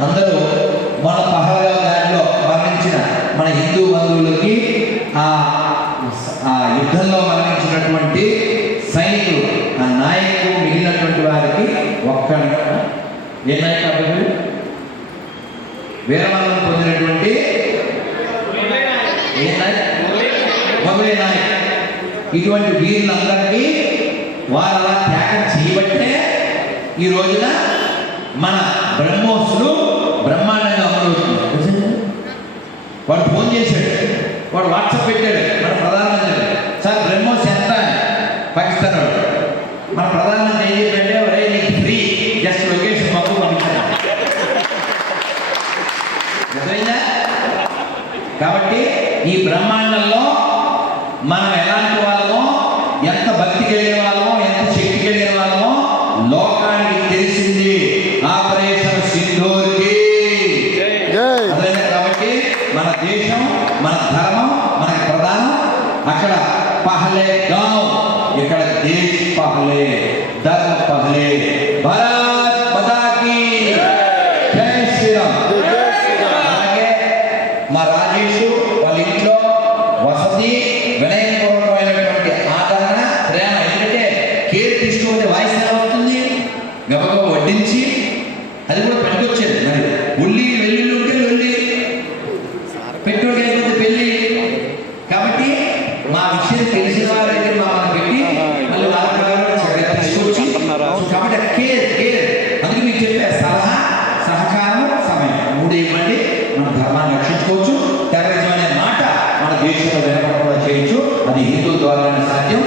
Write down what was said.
అందరూ మన పహల్గా మరణించిన మన హిందూ బంధువులకి ఆ యుద్ధంలో మరణించినటువంటి సైనికులు ఆ నాయకులు మిగిలినటువంటి వారికి ఒక్క ఏ నాయకుడు వీరమరణం పొందినటువంటి ఇటువంటి వీరులందరికీ వారు అలా త్యాగం చేయబట్టే ఈ రోజున మన బ్రహ్మోసులు చేశాడు. వాడు వాట్సాప్ పెట్టాడు. మన ప్రధానమంత్రి సార్ బ్రహ్మోస్ ఎంత? పాకిస్తాన్ వాడు. మన ప్రధానమంత్రి ఏం చెప్పంటే ఒరే నీకు ఫ్రీ. జస్ట్ లొకేషన్ పంపు పంపించాను కాబట్టి ఈ బ్రహ్మాండంలో మనం మన దేశం మన ధర్మం మనకి ప్రధానం అక్కడ పహలే గావ్. ఇక్కడ దేశ్ పహలే ధర్మ పహలే. భారత్ పతాకి జై. శ్రీరామ్ జై శ్రీరామ్. అలాగే మా రాజేష్ వాళ్ళ ఇంట్లో వసతి వినయపూర్వకమైనటువంటి ఆదరణ ప్రేమ ఎందుకంటే కేర్ తీసుకుంటే వాయిస్ ఎలా అవుతుంది గబగబ వడ్డించి పెట్టుబడి అయిపోతే పెళ్ళి. కాబట్టి మా విషయం తెలిసిన వారి దగ్గర మమ్మల్ని పెట్టి మళ్ళీ వాళ్ళ ప్రకారం తీసుకొచ్చి కాబట్టి కేర్ కేర్ అందుకే మీకు చెప్పే సలహా సహకారం సమయం. మూడు ఇవ్వండి మన ధర్మాన్ని రక్షించుకోవచ్చు. టెర్రరిజం అనే మాట మన దేశంలో వినపడకుండా చేయొచ్చు. అది హిందూ ద్వారానే సాధ్యం.